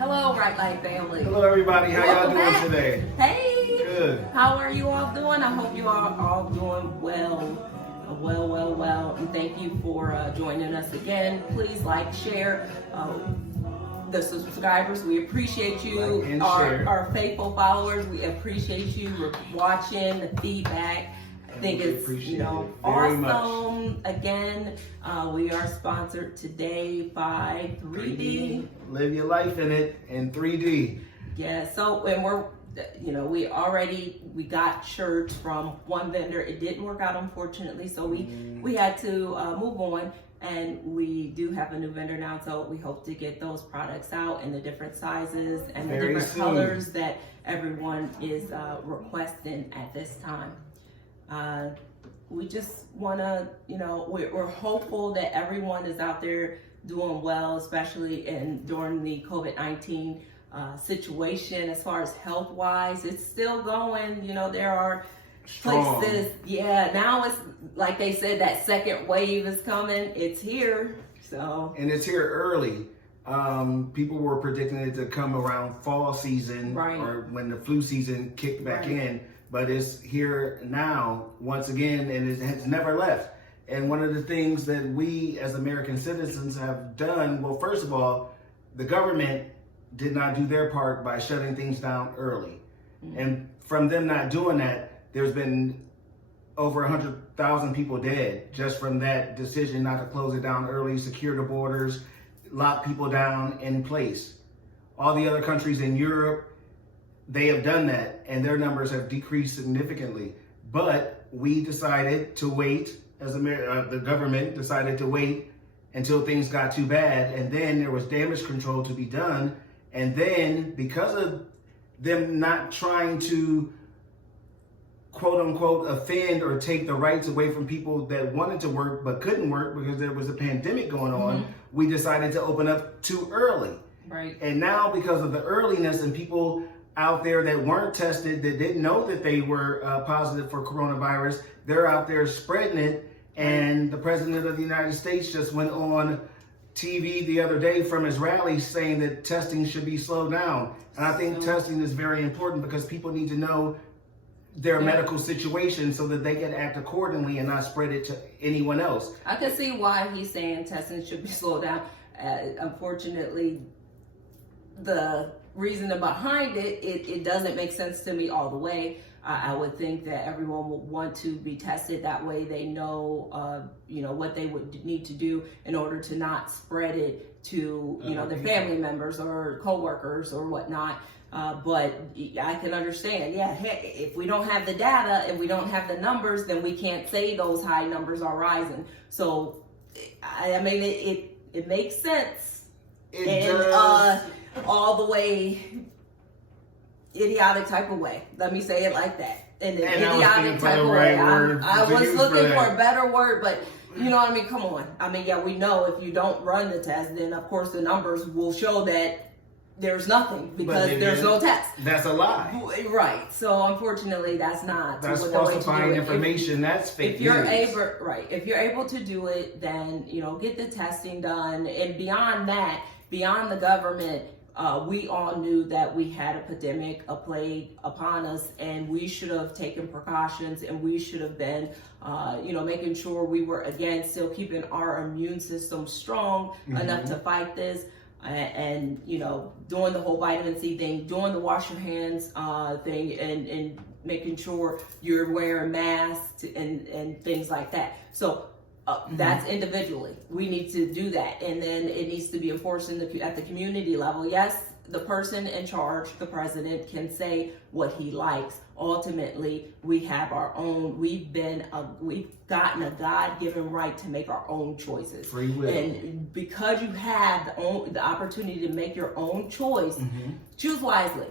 Hello, Right Light family. Hello, everybody. How y'all Welcome doing back. today? Hey. Good. How are you all doing? I hope you are all doing well. Well. And thank you for joining us again. Please like, share. The subscribers, we appreciate you. Like and share. Our faithful followers, we appreciate you. We're watching the feedback. I think it's very awesome. much. Again, we are sponsored today by 3D. Live your life in it in 3D. Yeah, so and we got shirts from one vendor. It didn't work out, unfortunately, so we had to move on, and we do have a new vendor now, so we hope to get those products out in the different sizes and the Very different soon. colors that everyone is requesting at this time. We just want to, we're hopeful that everyone is out there doing well, especially during the COVID-19 situation. As far as health-wise, it's still going. There are Strong. places. Yeah, now it's like they said, that second wave is coming. It's here. So. And it's here early. People were predicting it to come around fall season, Right. or when the flu season kicked back Right. in. But it's here now, once again, and it has never left. And one of the things that we as American citizens have done, well, first of all, the government did not do their part by shutting things down early. Mm-hmm. And from them not doing that, there's been over 100,000 people dead just from that decision not to close it down early, secure the borders, lock people down in place. All the other countries in Europe, they have done that, and their numbers have decreased significantly. But we decided to wait, the government decided to wait until things got too bad, and then there was damage control to be done. And then, because of them not trying to, quote unquote, offend or take the rights away from people that wanted to work but couldn't work because there was a pandemic going on, we decided to open up too early. Right. And now, because of the earliness and people out there that weren't tested, that didn't know that they were positive for coronavirus, they're out there spreading it. And the president of the United States just went on TV the other day from his rally saying that testing should be slowed down. And I think testing is very important because people need to know their medical situation so that they can act accordingly and not spread it to anyone else. I can see why he's saying testing should be slowed down. Unfortunately, the reasoning behind it doesn't make sense to me all the way. I would think that everyone would want to be tested. That way they know, what they would need to do in order to not spread it to, their family members or coworkers or whatnot. But I can understand, if we don't have the data and we don't have the numbers, then we can't say those high numbers are rising. So, I mean, it makes sense. It does. All the way idiotic type of way. Let me say it like that. In an idiotic type of way. I was looking for a better word, but you know what I mean? Come on. I mean, we know if you don't run the test, then of course the numbers will show that there's nothing because there's no test. That's a lie. Right. So unfortunately, that's not. That's falsifying information. That's fake If you're news. if you're able to do it, then get the testing done. And beyond that, beyond the government, we all knew that we had a pandemic, a plague upon us, and we should have taken precautions, and we should have been, making sure we were, again, still keeping our immune system strong enough to fight this, and doing the whole vitamin C thing, doing the wash your hands thing, and making sure you're wearing masks and things like that. So that's individually. We need to do that. And then it needs to be enforced at the community level. Yes, the person in charge, the president, can say what he likes. Ultimately, we have our own, we've gotten a God-given right to make our own choices. Free will. And because you have the opportunity to make your own choice, choose wisely.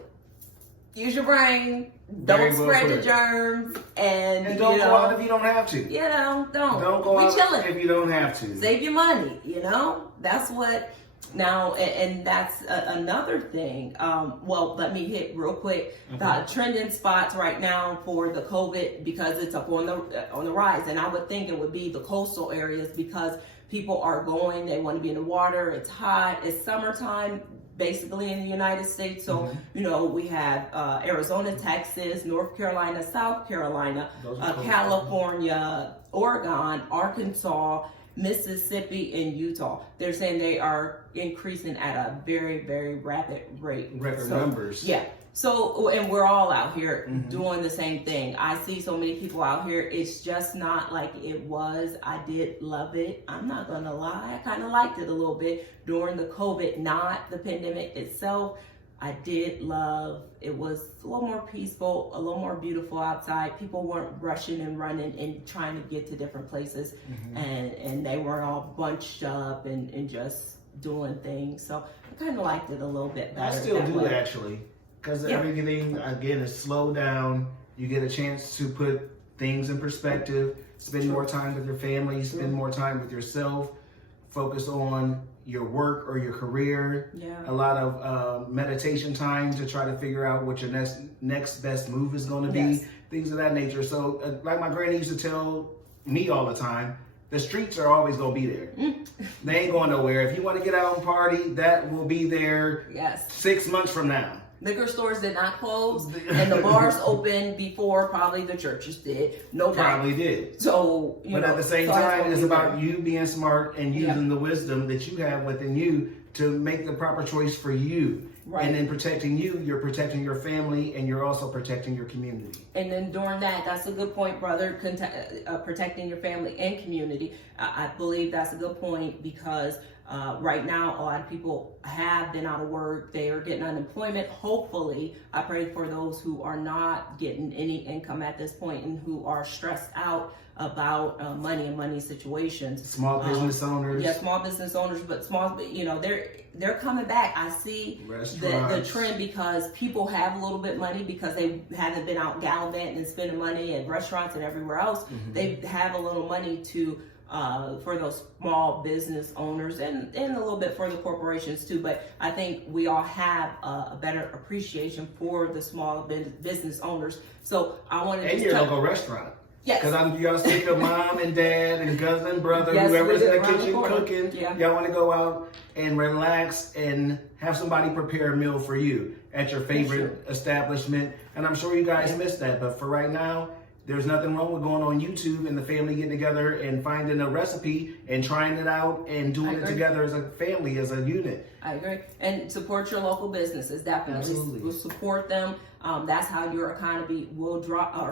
Use your brain. Don't spread the germs, and don't go out if you don't have to. Don't go out chilling. if you don't have to. Save your money. That's what. Now, and that's another thing. Well, let me hit real quick the trending spots right now for the COVID, because it's up on the rise, and I would think it would be the coastal areas because people are going. They want to be in the water. It's hot. It's summertime. basically in the United States. So, you know, we have Arizona, Texas, North Carolina, South Carolina, California, Oregon, Arkansas, Mississippi, and Utah. They're saying they are increasing at a very, very rapid rate. Record numbers. Yeah. So, and we're all out here doing the same thing. I see so many people out here. It's just not like it was. I did love it. I'm not going to lie. I kind of liked it a little bit during the COVID, not the pandemic itself. I did love, it was a little more peaceful, a little more beautiful outside. People weren't rushing and running and trying to get to different places. And they weren't all bunched up and just doing things. So I kind of liked it a little bit better. I still do way. actually. Because everything, again, is slowed down. You get a chance to put things in perspective, spend more time with your family, spend more time with yourself, focus on your work or your career. A lot of meditation time to try to figure out what your next best move is going to be, things of that nature. So like my granny used to tell me all the time, the streets are always going to be there. They ain't going nowhere. If you want to get out and party, that will be there 6 months from now. Liquor stores did not close, and the bars opened before probably the churches did. No Probably did. So, but at the same time, it's about you being smart and using the wisdom that you have within you to make the proper choice for you. And in protecting you, you're protecting your family, and you're also protecting your community. And then during that's a good point, brother, protecting your family and community. I believe that's a good point because right now, a lot of people have been out of work. They are getting unemployment. Hopefully, I pray for those who are not getting any income at this point and who are stressed out about money and money situations. Small business owners. Yeah, small business owners, but they're coming back. I see the trend because people have a little bit money because they haven't been out gallivanting and spending money at restaurants and everywhere else. They have a little money to for those small business owners and a little bit for the corporations too. But I think we all have a better appreciation for the small business owners. So I want to and your local restaurant. Yes. Because y'all think of mom and dad and cousin, brother, whoever's in the kitchen cooking. Y'all want to go out and relax and have somebody prepare a meal for you at your favorite establishment. And I'm sure you guys missed that. But for right now, there's nothing wrong with going on YouTube and the family getting together and finding a recipe and trying it out and doing it together as a family, as a unit. I agree. And support your local businesses, definitely. Absolutely. We'll support them. That's how your economy will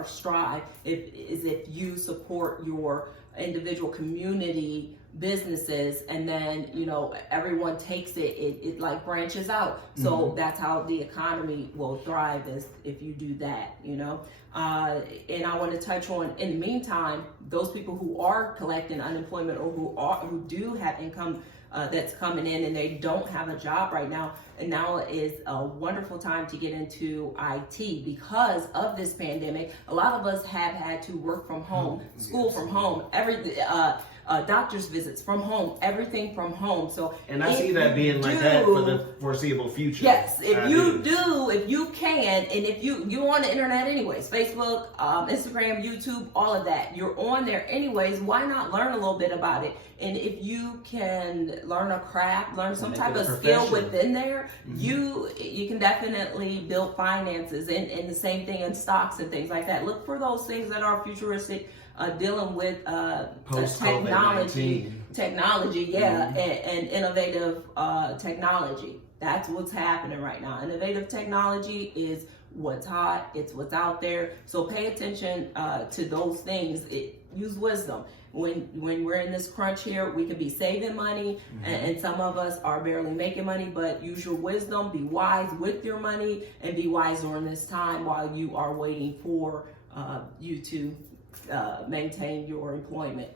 strive if you support your individual community businesses, and then everyone takes it like branches out. So that's how the economy will thrive, is if you do that. And I want to touch on, in the meantime, those people who are collecting unemployment or who do have income that's coming in and they don't have a job right now. And now is a wonderful time to get into IT because of this pandemic. A lot of us have had to work from home, school from home, doctor's visits from home, everything from home. So, and I see that being like that for the foreseeable future. Yes, if you can, and if you're on the internet anyways, Facebook, Instagram, YouTube, all of that, you're on there anyways. Why not learn a little bit about it? And if you can learn a craft, learn some type of skill within there, you can definitely build finances, and the same thing in stocks and things like that. Look for those things that are futuristic, dealing with technology, and innovative technology. That's what's happening right now. Innovative technology is what's hot. It's what's out there. So pay attention to those things. Use wisdom. When we're in this crunch here, we could be saving money, and some of us are barely making money, but use your wisdom, be wise with your money, and be wise during this time while you are waiting for you to maintain your employment.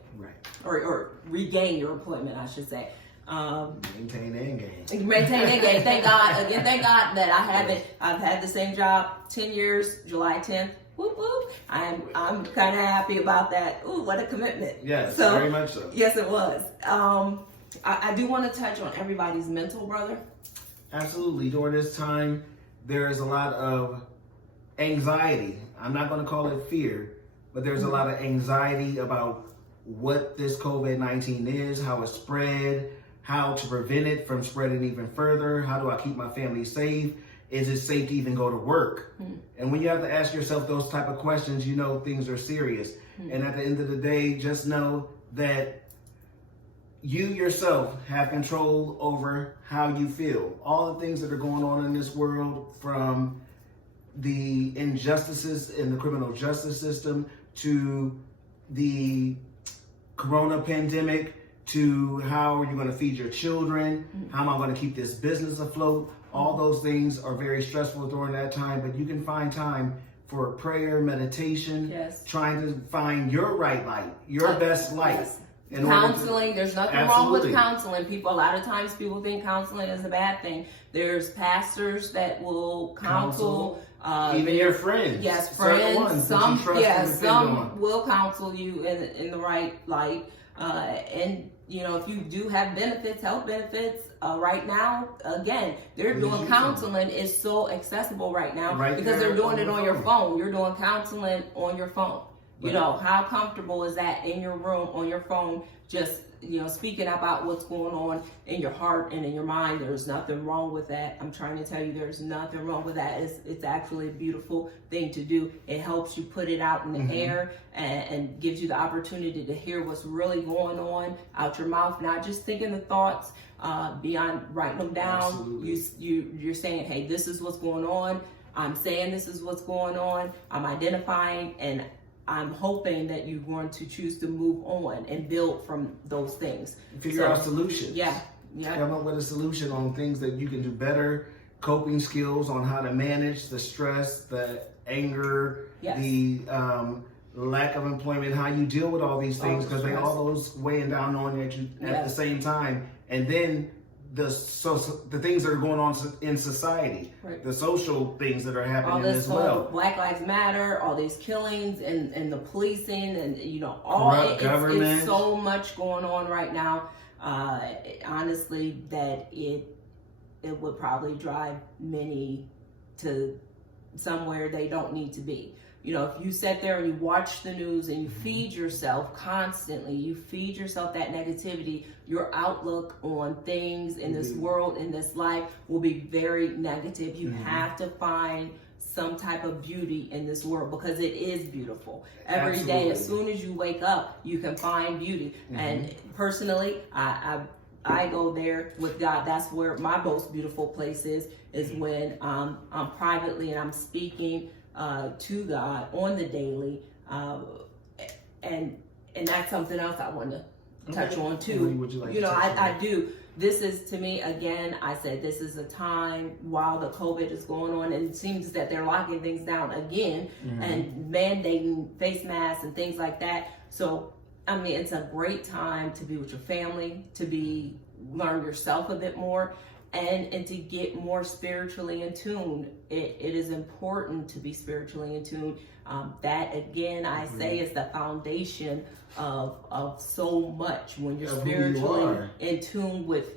Or regain your employment, I should say. Maintain and gain. Maintain and gain. Thank God. Again, thank God that I've had the same job 10 years, July 10th. Whoop, whoop. I'm kind of happy about that. Ooh, what a commitment. Yes, very much so. Yes, it was. I do want to touch on everybody's mental, brother. Absolutely. During this time, there is a lot of anxiety. I'm not going to call it fear, but there's a lot of anxiety about what this COVID-19 is, how it spread, how to prevent it from spreading even further. How do I keep my family safe? Is it safe to even go to work? And when you have to ask yourself those type of questions, you know things are serious. And at the end of the day, just know that you yourself have control over how you feel. All the things that are going on in this world, from the injustices in the criminal justice system to the corona pandemic, to how are you going to feed your children? How am I going to keep this business afloat? All those things are very stressful during that time, but you can find time for prayer, meditation, Yes. trying to find your right light, your best light. Yes. in order to- Counseling, there's nothing wrong with Absolutely. counseling. People, a lot of times people think counseling is a bad thing. There's pastors that will counsel. Even your friends. Yes, certain friends. ones that you Some, trust yes, and depend on. some will counsel you in the right light. And you know, if you do have benefits, health benefits, right now, again, they're Please doing use counseling is so accessible right now Right because there they're doing on it your on your phone. phone. You're doing counseling on your phone. You Right. know, how comfortable is that in your room on your phone, just, you know, speaking about what's going on in your heart and in your mind? There's nothing wrong with that. I'm trying to tell you, there's nothing wrong with that. It's actually a beautiful thing to do. It helps you put it out in the air and gives you the opportunity to hear what's really going on out your mouth, not just thinking the thoughts, beyond writing them down. Absolutely. You're saying, hey, this is what's going on. I'm saying this is what's going on. I'm identifying, and I'm hoping that you're going to choose to move on and build from those things. Figure out solutions. Yeah. Come up with a solution on things that you can do better, coping skills on how to manage the stress, the anger, Yes. the lack of employment, how you deal with all these things, the because they stress. all those weighing down on you at the Yes. same time. And then the things that are going on in society, Right. the social things that are All happening this as whole well. Black Lives Matter, all these killings and the policing, and you know, all Corrupt government. it's so much going on right now. Honestly, that it would probably drive many to somewhere they don't need to be. You know, if you sit there and you watch the news and you feed yourself constantly, you feed yourself that negativity, your outlook on things in this world, in this life, will be very negative. You have to find some type of beauty in this world because it is beautiful. Every day, as soon as you wake up, you can find beauty. And personally, I go there with God. That's where my most beautiful place is when I'm privately and I'm speaking to God on the daily, and that's something else I want to touch on too. What would you like You to know, touch on? I do. This is, to me, again, I said this is a time while the COVID is going on, and it seems that they're locking things down again and mandating face masks and things like that. So, I mean, it's a great time to be with your family, to learn yourself a bit more, and to get more spiritually in tune. It is important to be spiritually in tune. That, again, I say is the foundation of so much when you're Of who you spiritually are. in tune with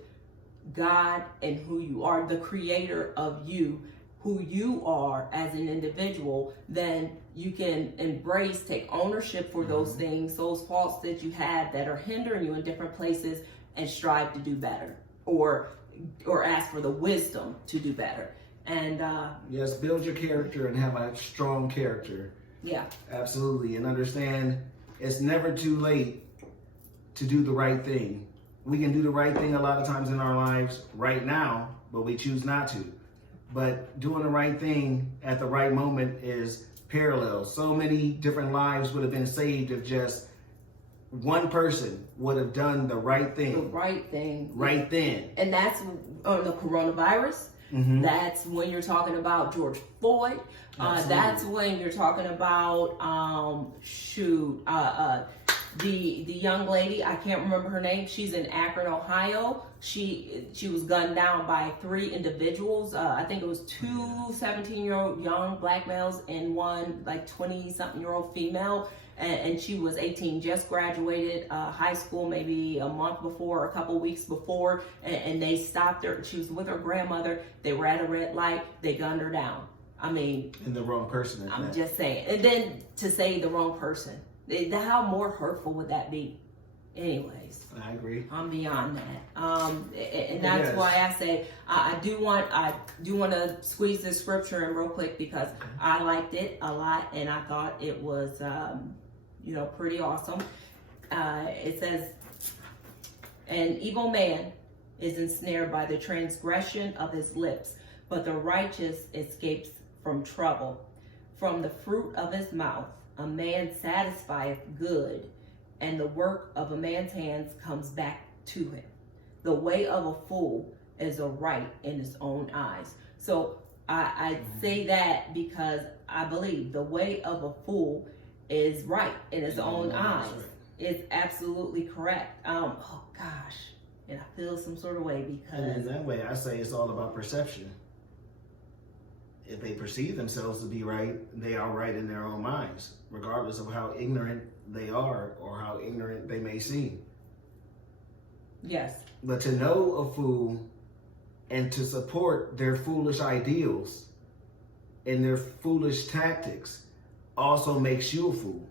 God and who you are, the creator of you, who you are as an individual. Then you can embrace, take ownership for those things, those faults that you have that are hindering you in different places, and strive to do better, or ask for the wisdom to do better. And Yes, build your character and have a strong character. yeah, Absolutely. And understand it's never too late to do the right thing. We can do the right thing a lot of times in our lives right now, but we choose not to. But doing the right thing at the right moment is parallel. So many different lives would have been saved if just one person would have done the right the thing right thing. right then. And that's on the coronavirus. That's when you're talking about George Floyd. That's when you're talking about the young lady, I can't remember her name. She's in Akron, Ohio. She was gunned down by 3 individuals. I think it was 2 17-year-old young black males and one like 20-something-year-old female. And she was 18, just graduated high school maybe a month before, a couple weeks before, and they stopped her. She was with her grandmother. They were at a red light. They gunned her down. I mean, And the wrong person. I'm just saying. And then to say the wrong person, how more hurtful would that be? anyways. I agree. I'm beyond that. And that's Yes. why I say I do want to squeeze this scripture in real quick because I liked it a lot and I thought it was pretty awesome. It says, "An evil man is ensnared by the transgression of his lips, but the righteous escapes from trouble. From the fruit of his mouth a man satisfieth good, and the work of a man's hands comes back to him. The way of a fool is aright in his own eyes." So I say that because I believe the way of a fool is right in his own eyes. It's absolutely correct. Oh gosh, and I feel some sort of way because And in that way, I say it's all about perception. If they perceive themselves to be right, they are right in their own minds, regardless of how ignorant they are or how ignorant they may seem. yes, But to know a fool and to support their foolish ideals and their foolish tactics also makes you a fool.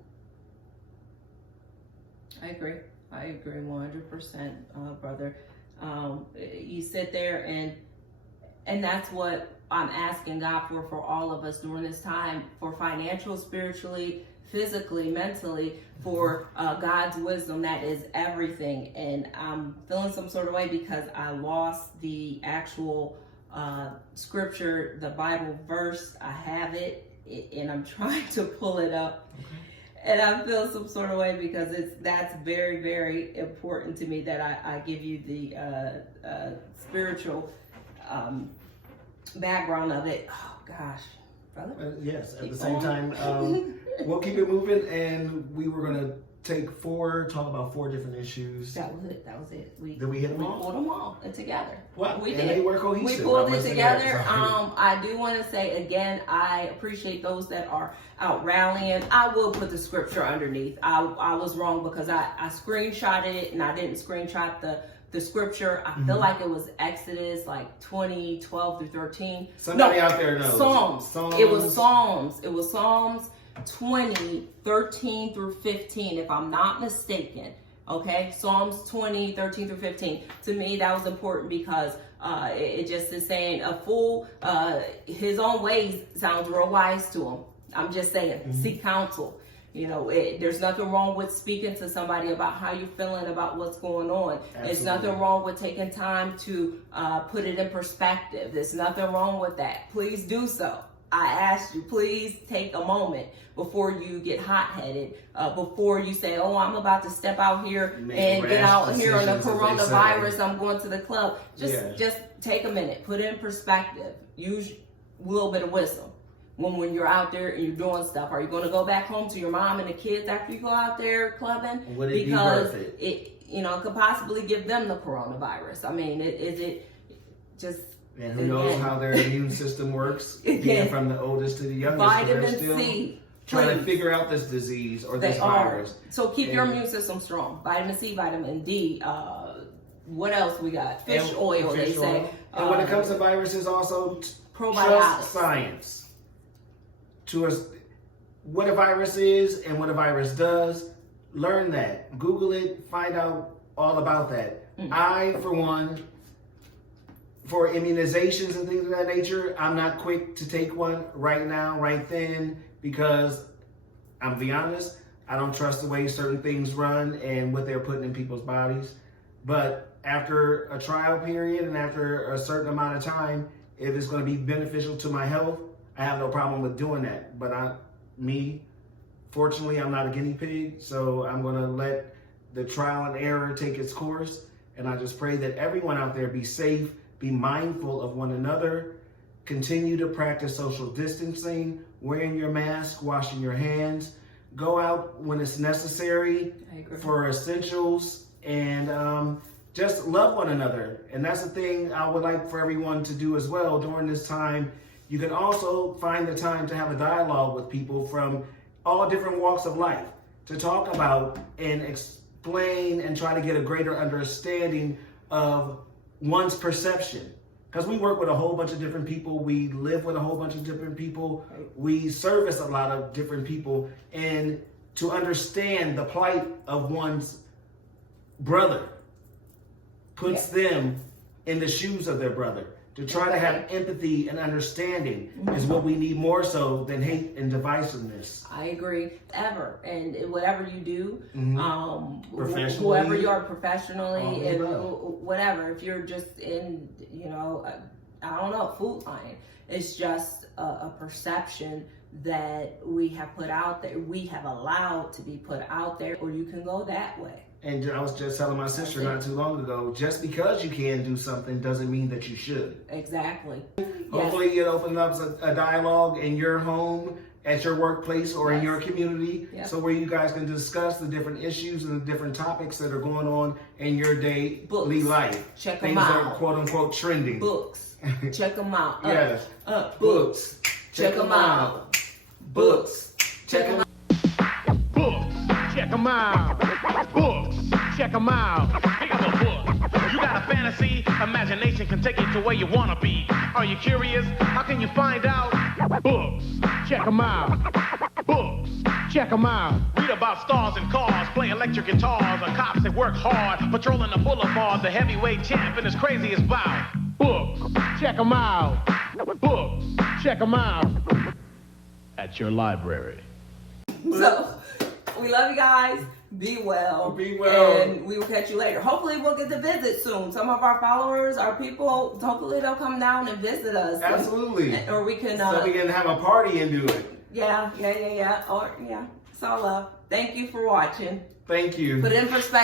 I agree 100%, brother. You sit there and that's what I'm asking God for all of us during this time, for financial, spiritually, physically, mentally, for God's wisdom. That is everything. And I'm feeling some sort of way because I lost the actual scripture, the Bible verse. I have it and I'm trying to pull it up. And I feel some sort of way because that's very, very important to me that I give you the spiritual background of it. Oh gosh, brother. Yes, at Keep the same going. time, we'll keep it moving, and we were going to talk about 4 different issues. That was it. Did we hit them We all? pulled them all together. Wow, We and did. they were cohesive. We pulled I it must together. admit. I do want to say again, I appreciate those that are out rallying. I will put the scripture underneath. I was wrong because I screenshotted it and I didn't screenshot the scripture. I feel like it was Exodus like 20:12 through 13. Somebody out there knows. Psalms. It was Psalms. It was Psalms 20:13 through 15, if I'm not mistaken. Okay, Psalms 20:13 through 15. To me, that was important because it just is saying a fool, his own ways sounds real wise to him. I'm just saying, seek counsel. You know, there's nothing wrong with speaking to somebody about how you're feeling about what's going on. Absolutely. There's nothing wrong with taking time to put it in perspective. There's nothing wrong with that. Please do so. I ask you, please take a moment before you get hot-headed, before you say, oh, I'm about to step out here and get out here on the coronavirus, I'm going to the club. Just take a minute, put it in perspective, use a little bit of wisdom. When you're out there and you're doing stuff, are you going to go back home to your mom and the kids after you go out there clubbing? Would it because be worth it could possibly give them the coronavirus. I mean, is it just... And who knows how their immune system works, being from the oldest to the youngest. Vitamin so they're still C. trying to figure out this disease or this virus. So keep your immune system strong. Vitamin C, vitamin D. What else we got? Fish oil, they say. And when it comes to viruses, also probiotics. Trust science. To us, what a virus is and what a virus does. Learn that. Google it. Find out all about that. I, for one, for immunizations and things of that nature, I'm not quick to take one right now, right then, because I'm gonna be honest, I don't trust the way certain things run and what they're putting in people's bodies. But after a trial period and after a certain amount of time, if it's going to be beneficial to my health, I have no problem with doing that. But fortunately, I'm not a guinea pig, so I'm going to let the trial and error take its course. And I just pray that everyone out there be safe, be mindful of one another, continue to practice social distancing, wearing your mask, washing your hands, go out when it's necessary for essentials, and just love one another. And that's the thing I would like for everyone to do as well during this time. You can also find the time to have a dialogue with people from all different walks of life to talk about and explain and try to get a greater understanding of one's perception. Because we work with a whole bunch of different people. We live with a whole bunch of different people. We service a lot of different people. And to understand the plight of one's brother, puts them in the shoes of their brother. To try to have empathy and understanding is what we need more so than hate and divisiveness. I agree. Ever and whatever you do, Professionally, whoever you are professionally, all the and above. whatever. If you're just in, I don't know, food line, it's just a perception that we have put out there, we have allowed to be put out there, or you can go that way. And I was just telling my sister not too long ago, just because you can do something doesn't mean that you should. Exactly. Hopefully it opens up a dialogue in your home, at your workplace, or in your community, so where you guys can discuss the different issues and the different topics that are going on in your daily life. Check them Things out. that are quote unquote trending. Books. Check them out. Yes. Books. Check them out. Books. Check them out. Books, check them out. Books, check them out. Pick up a book. You got a fantasy, imagination can take you to where you want to be. Are you curious? How can you find out? Books, check them out. Books, check them out. Read about stars and cars, play electric guitars, or cops that work hard, patrolling the boulevard, the heavyweight champ and his craziest bout. Books, check them out. Books, check them out. At your library. So, we love you guys. Be well. Be well. And we will catch you later. Hopefully, we'll get to visit soon. Some of our followers, our people, hopefully they'll come down and visit us. Absolutely. Or we can... so we can have a party and do it. Yeah. It's all love. Thank you for watching. Thank you. Put it in perspective.